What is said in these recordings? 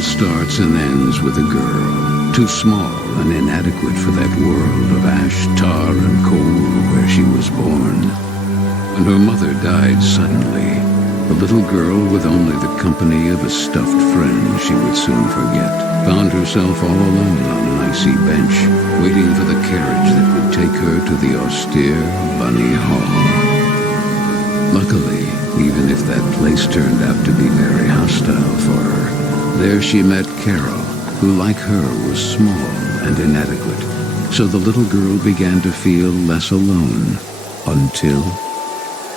Starts and ends with a girl, too small and inadequate for that world of ash, tar, and coal where she was born. When her mother died suddenly, the little girl, with only the company of a stuffed friend she would soon forget, found herself all alone on an icy bench, waiting for the carriage that would take her to the austere Bunny Hall. Luckily, even if that place turned out to be very hostile for her, there she met Carol, who like her was small and inadequate, so the little girl began to feel less alone, until,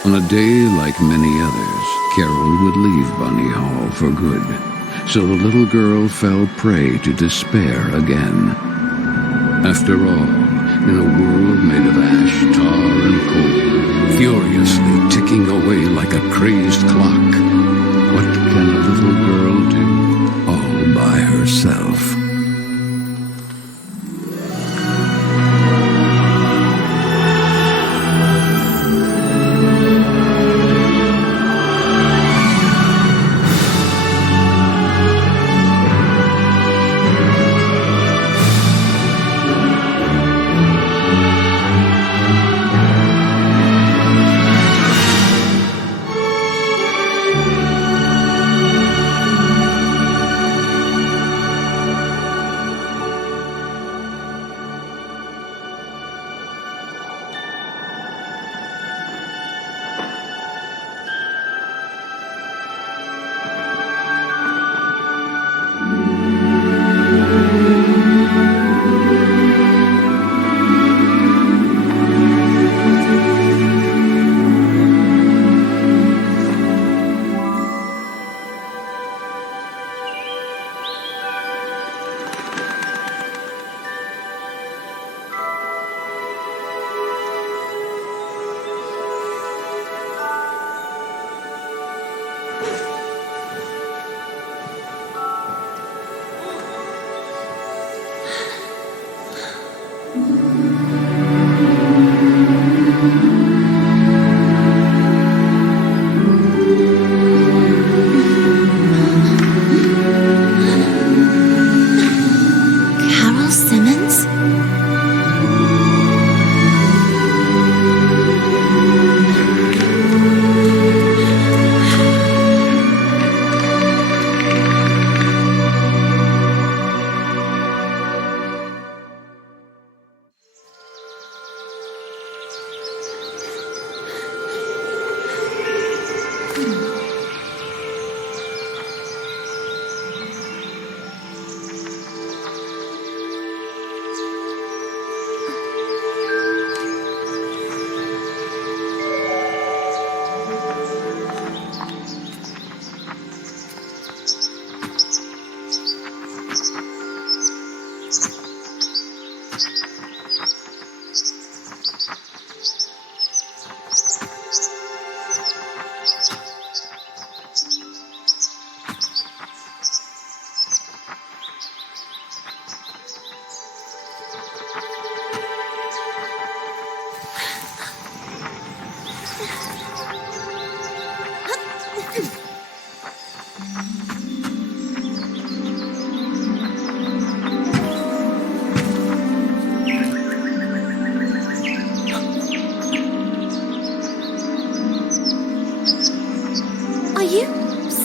on a day like many others, Carol would leave Bunny Hall for good, so the little girl fell prey to despair again. After all, in a world made of ash, tar, and coal, furiously ticking away like a crazed clock, what can a little girl do? All by herself.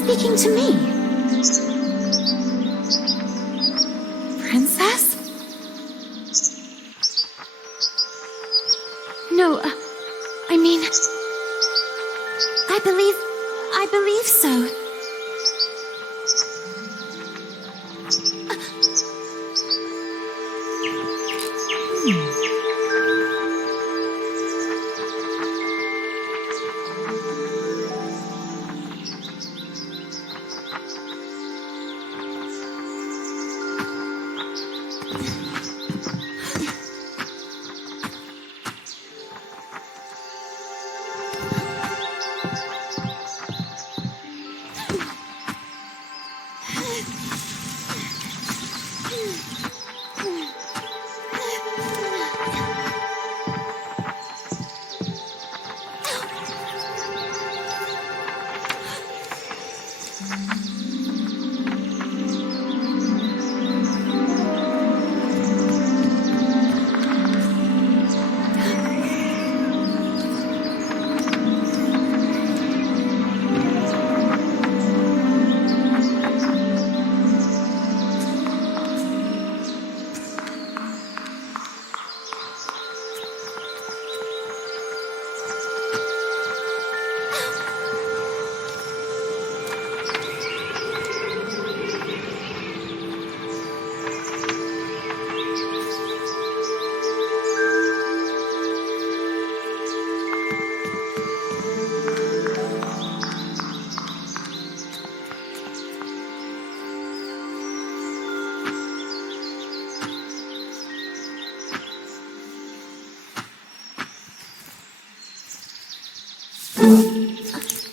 speaking to me? Princess? No, I mean... I believe so.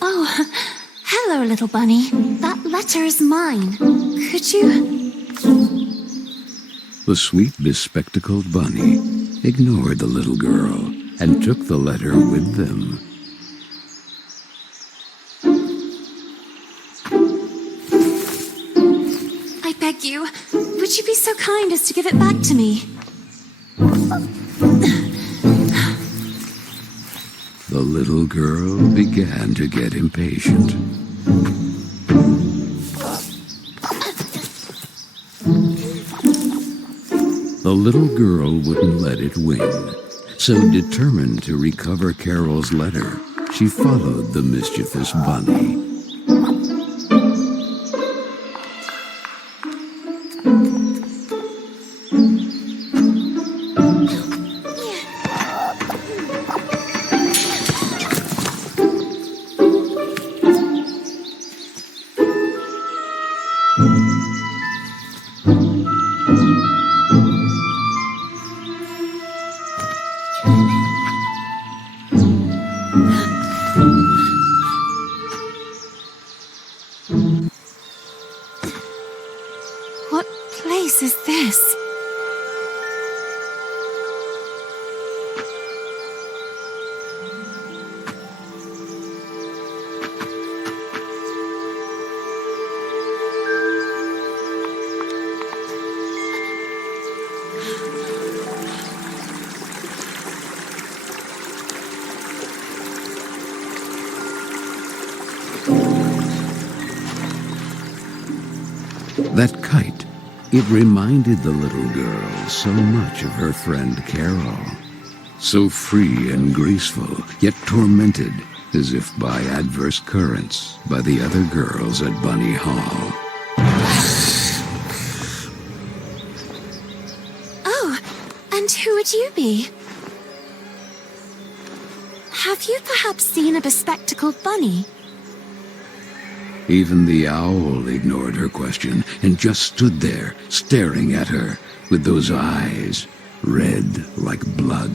Oh, hello, little bunny. That letter is mine. Could you... The sweet, bespectacled bunny ignored the little girl and took the letter with them. I beg you, would you be so kind as to give it back to me? The little girl began to get impatient. The little girl wouldn't let it win, so determined to recover Carol's letter, she followed the mischievous bunny. What place is this? That kite, it reminded the little girl so much of her friend Carol. So free and graceful, yet tormented, as if by adverse currents, by the other girls at Bunny Hall. Oh, and who would you be? Have you perhaps seen a bespectacled bunny? Even the owl ignored her question and just stood there, staring at her, with those eyes, red like blood.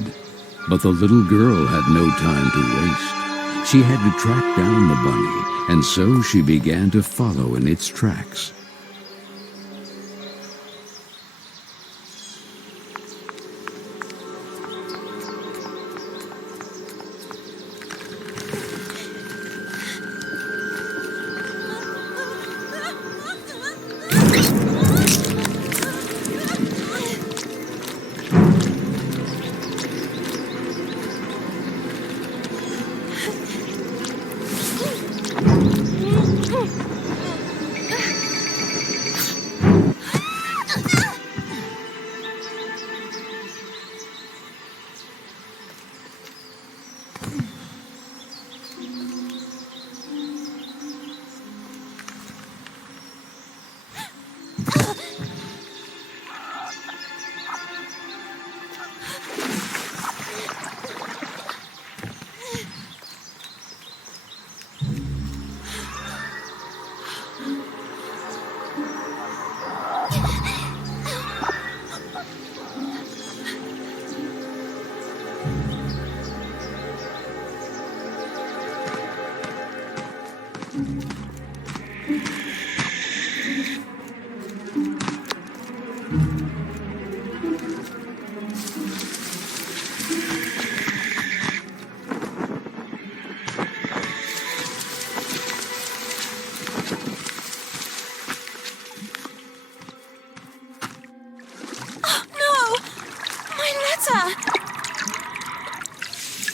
But the little girl had no time to waste. She had to track down the bunny, and so she began to follow in its tracks.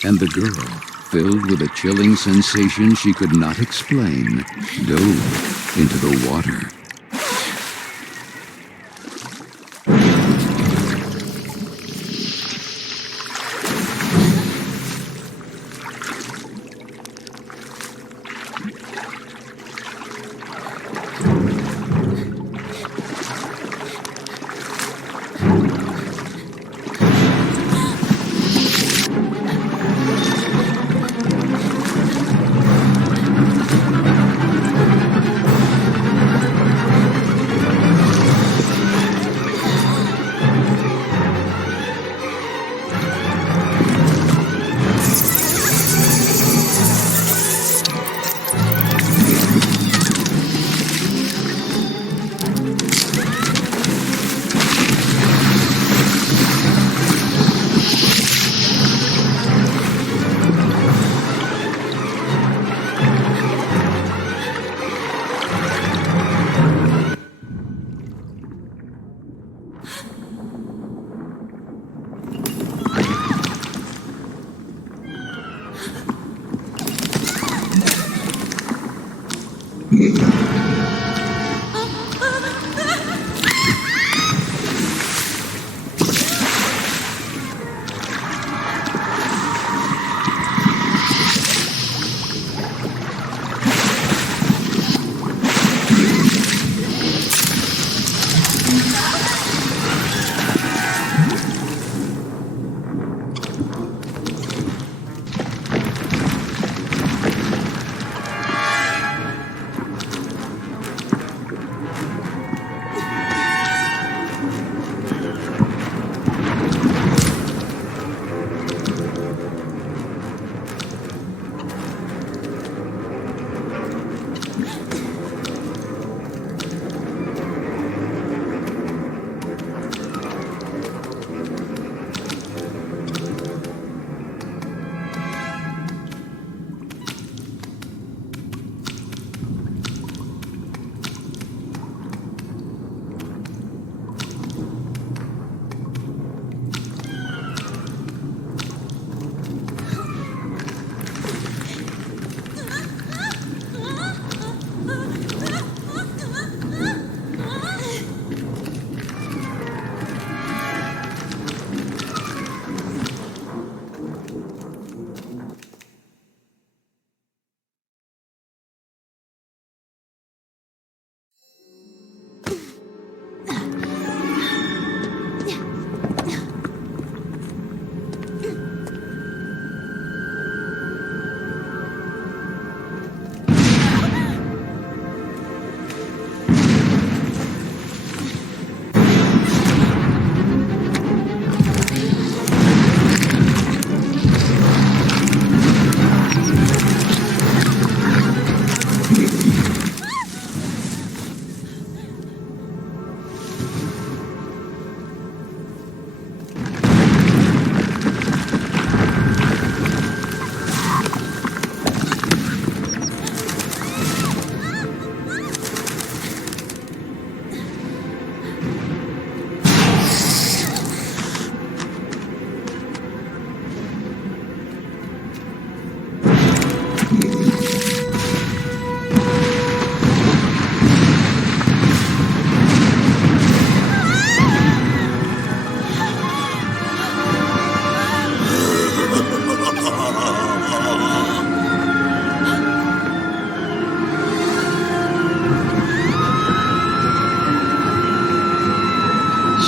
And the girl, filled with a chilling sensation she could not explain, dove into the water.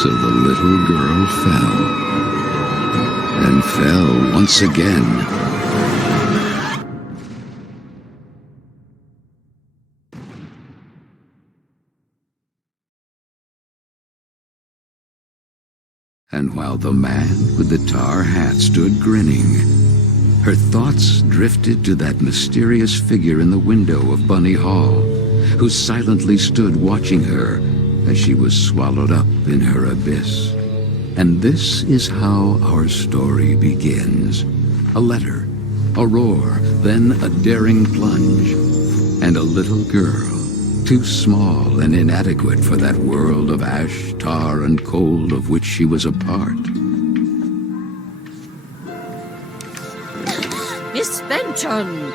So the little girl fell, and fell once again. And while the man with the tar hat stood grinning, her thoughts drifted to that mysterious figure in the window of Bunny Hall, who silently stood watching her as she was swallowed up in her abyss. And this is how our story begins. A letter, a roar, then a daring plunge, and a little girl, too small and inadequate for that world of ash, tar, and coal of which she was a part. Benton!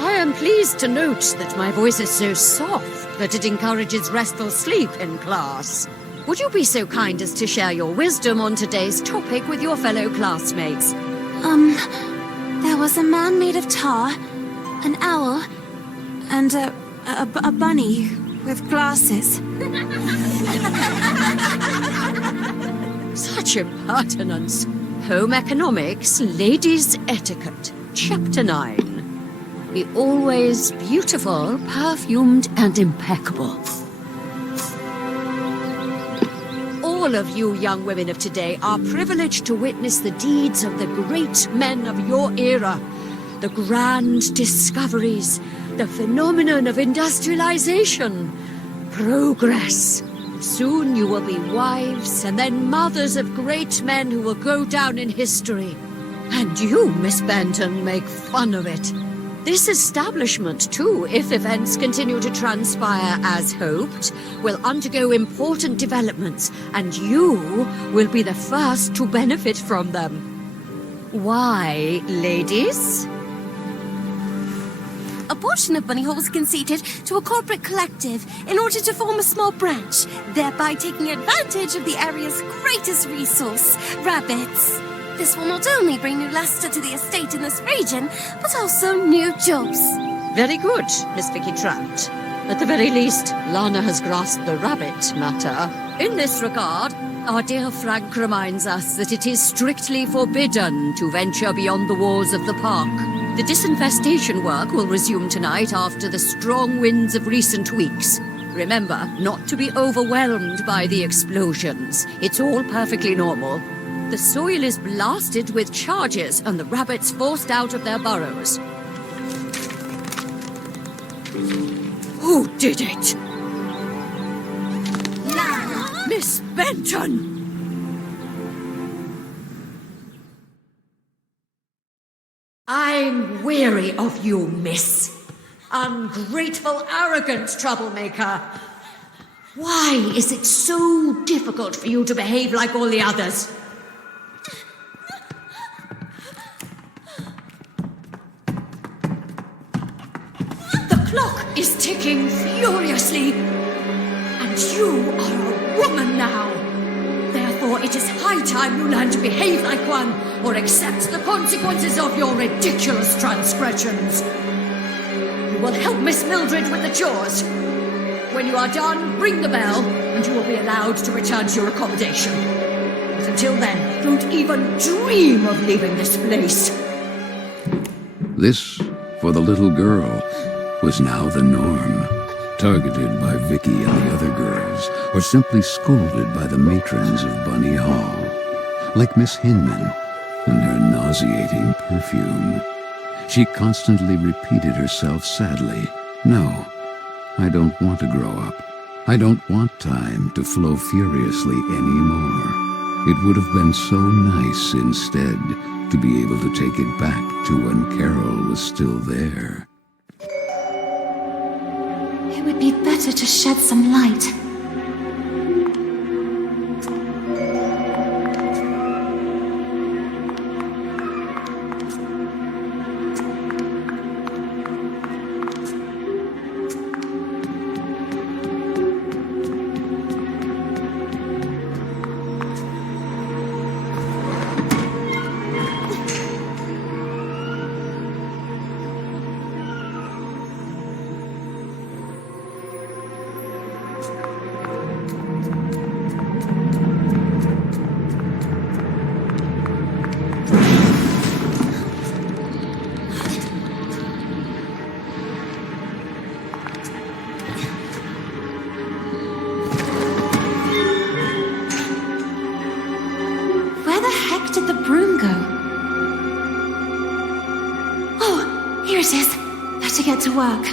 I am pleased to note that my voice is so soft that it encourages restful sleep in class. Would you be so kind as to share your wisdom on today's topic with your fellow classmates? There was a man made of tar, an owl, and a bunny with glasses. Such impertinence. Home economics, ladies' etiquette. Chapter 9. Be always beautiful, perfumed, and impeccable. All of you young women of today are privileged to witness the deeds of the great men of your era. The grand discoveries, the phenomenon of industrialization, progress. Soon you will be wives and then mothers of great men who will go down in history. And you, Miss Benton, make fun of it. This establishment, too, if events continue to transpire as hoped, will undergo important developments, and you will be the first to benefit from them. Why, ladies? A portion of Bunny Hall was conceded to a corporate collective in order to form a small branch, thereby taking advantage of the area's greatest resource, rabbits. This will not only bring new luster to the estate in this region, but also new jobs. Very good, Miss Vicky Trout. At the very least, Lana has grasped the rabbit matter. In this regard, our dear Frank reminds us that it is strictly forbidden to venture beyond the walls of the park. The disinfestation work will resume tonight after the strong winds of recent weeks. Remember not to be overwhelmed by the explosions. It's all perfectly normal. The soil is blasted with charges and the rabbits forced out of their burrows. Who did it? Miss Benton! I'm weary of you, miss. Ungrateful, arrogant troublemaker. Why is it so difficult for you to behave like all the others? The clock is ticking furiously, and you are a woman now. Therefore, it is high time you learn to behave like one, or accept the consequences of your ridiculous transgressions. You will help Miss Mildred with the chores. When you are done, ring the bell, and you will be allowed to return to your accommodation. But until then, don't even dream of leaving this place. This, for the little girl, was now the norm. Targeted by Vicky and the other girls, or simply scolded by the matrons of Bunny Hall. Like Miss Hinman and her nauseating perfume. She constantly repeated herself sadly, "No, I don't want to grow up. I don't want time to flow furiously anymore. It would have been so nice instead to be able to take it back to when Carol was still there." It would be better to shed some light. Where the heck did the broom go? Oh, here it is. Better get to work.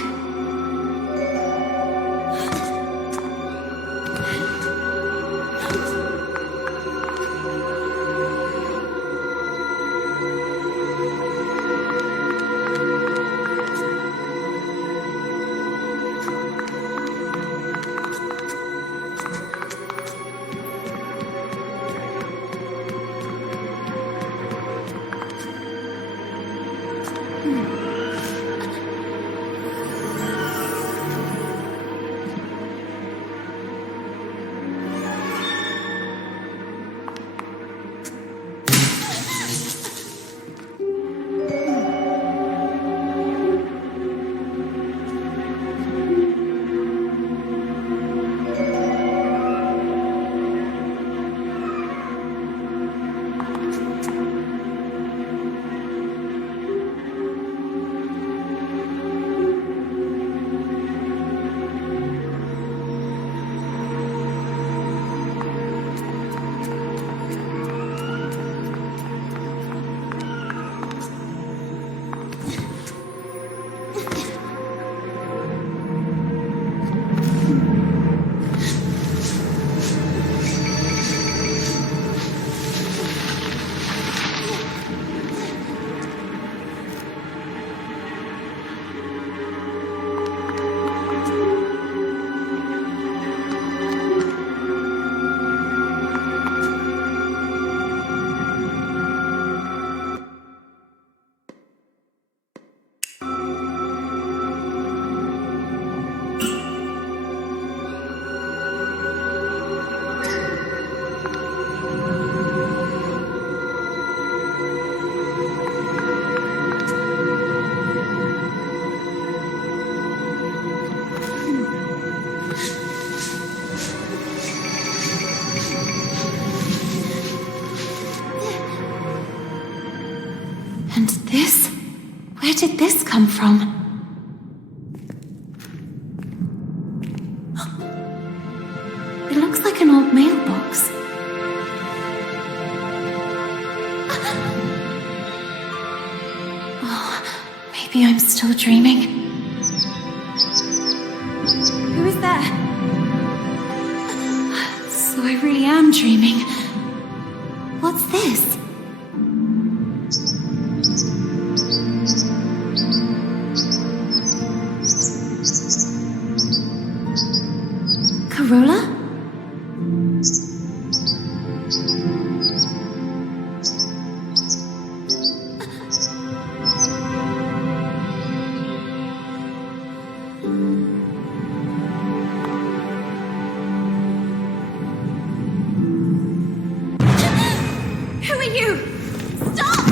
Where did this come from? It looks like an old mailbox. Oh, maybe I'm still dreaming. Who is there? So I really am dreaming. What's this? Carola? Who are you? Stop!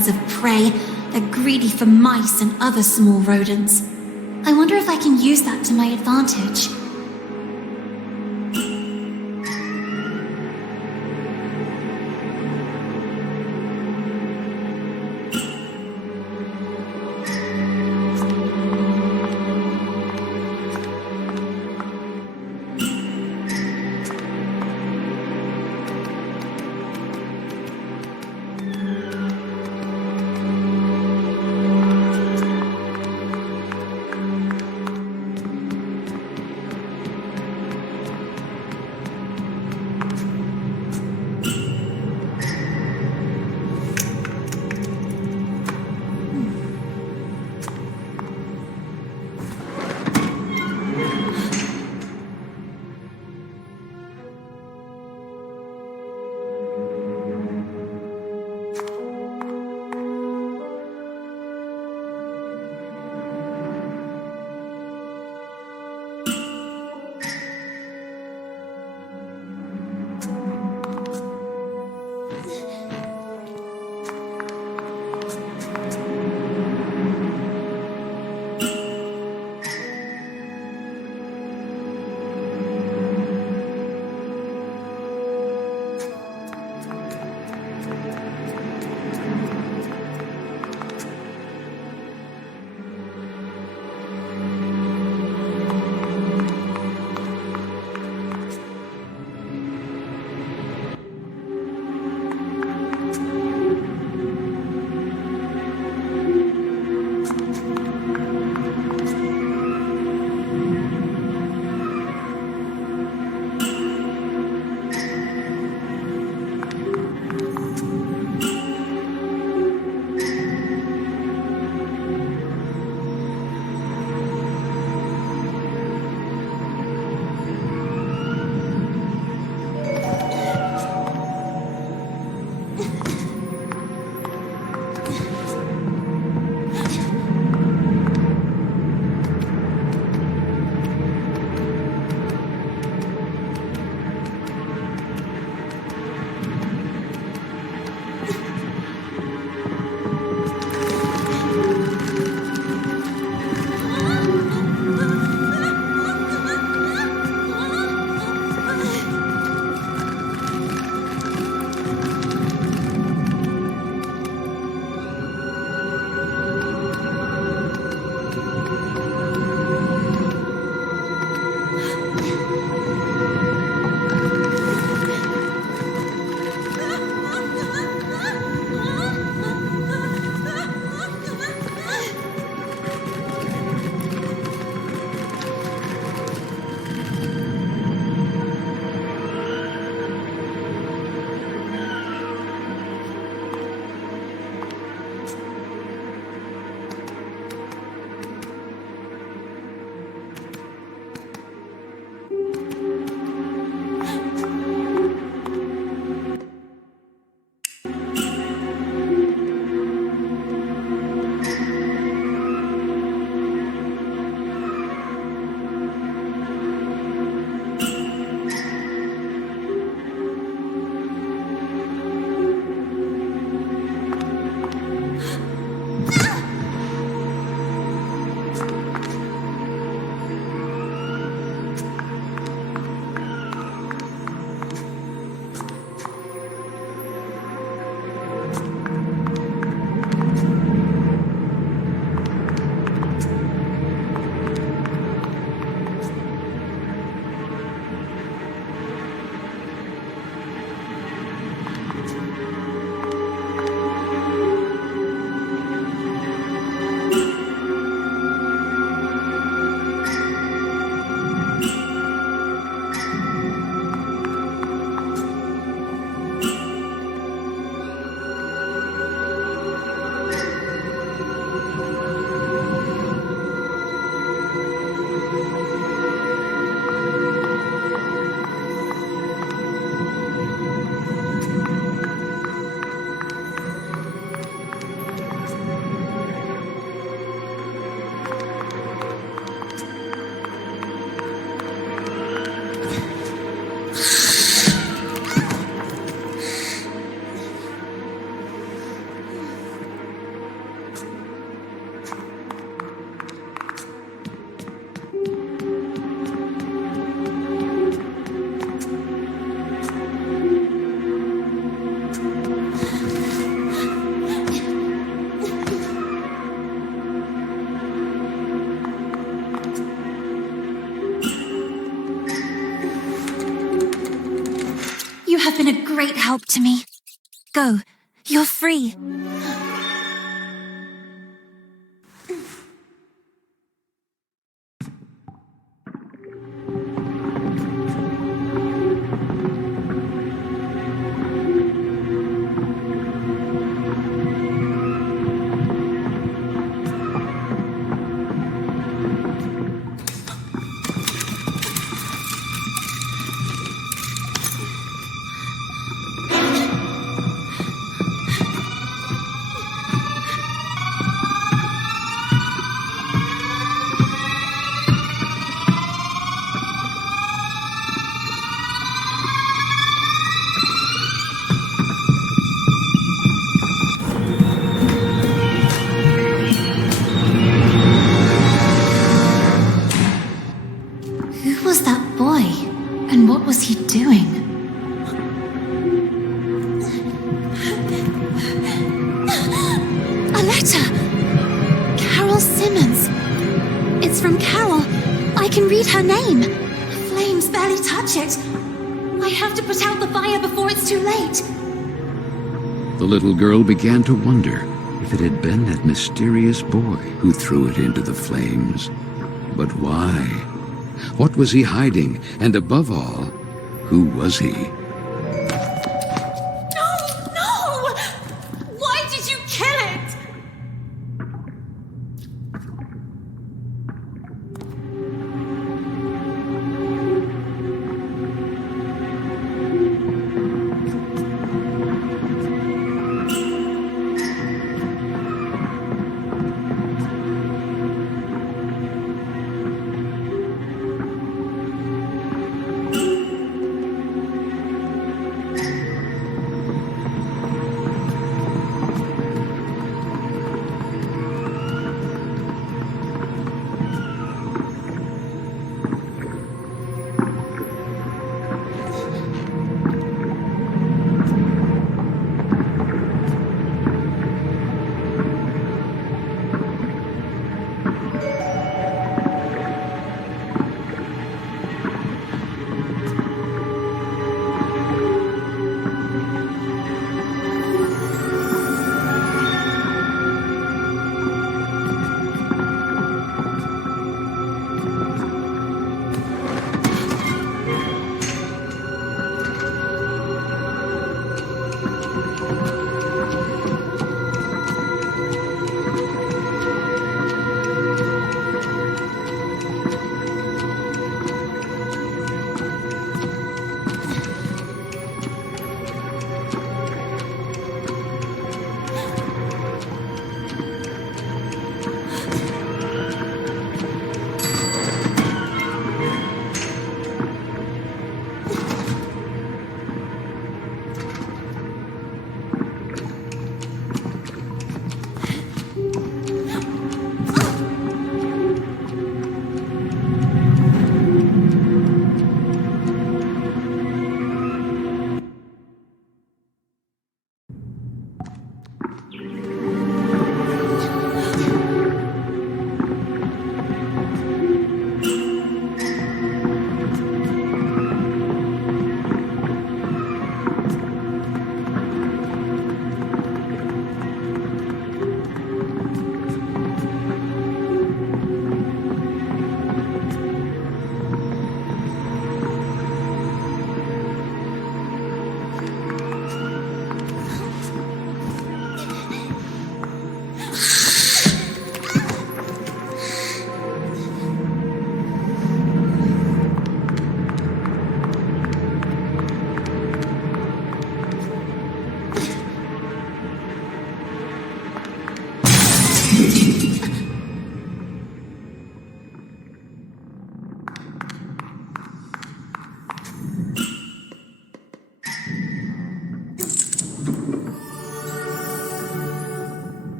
birds of prey. They're greedy for mice and other small rodents. I wonder if I can use that to my advantage. have been a great help to me. Go. You're free. Who was that boy? And what was he doing? A letter! Carol Simmons. It's from Carol. I can read her name. The flames barely touch it. I have to put out the fire before it's too late. The little girl began to wonder if it had been that mysterious boy who threw it into the flames. But why? What was he hiding? And above all, who was he? No! Why did you kill it?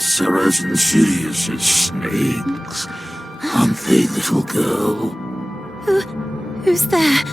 spirits are as insidious as snakes, aren't they, little girl? Who's there?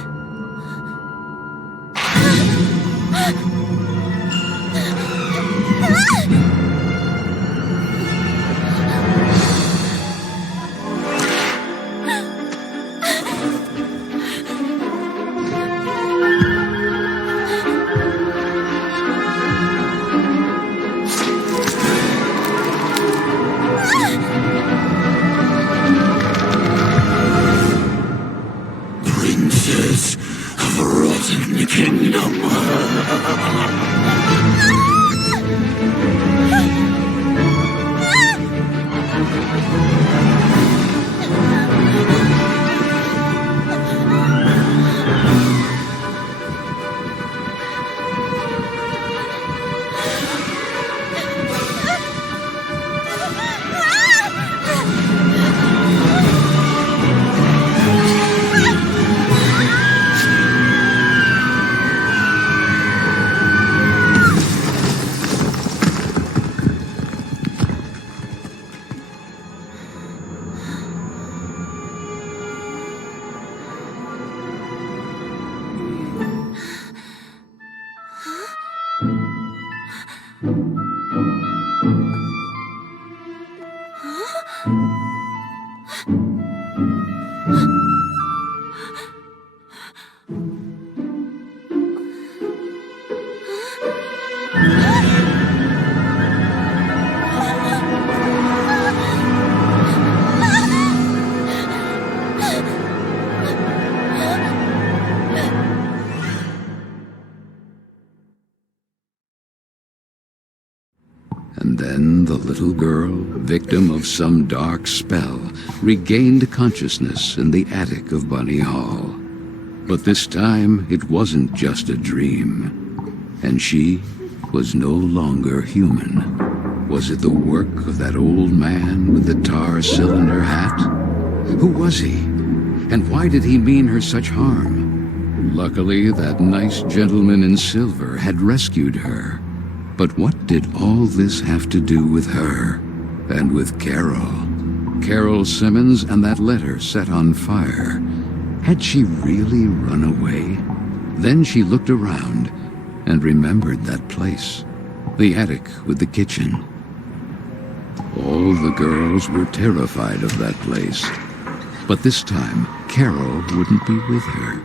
Princess of a rotten kingdom. And then the little girl, victim of some dark spell, regained consciousness in the attic of Bunny Hall. But this time it wasn't just a dream, and she was no longer human. Was it the work of that old man with the tar cylinder hat? Who was he? And why did he mean her such harm? Luckily, that nice gentleman in silver had rescued her. But what did all this have to do with her? And with Carol? Carol Simmons and that letter set on fire. Had she really run away? Then she looked around and remembered that place. The attic with the kitchen. All the girls were terrified of that place. But this time, Carol wouldn't be with her.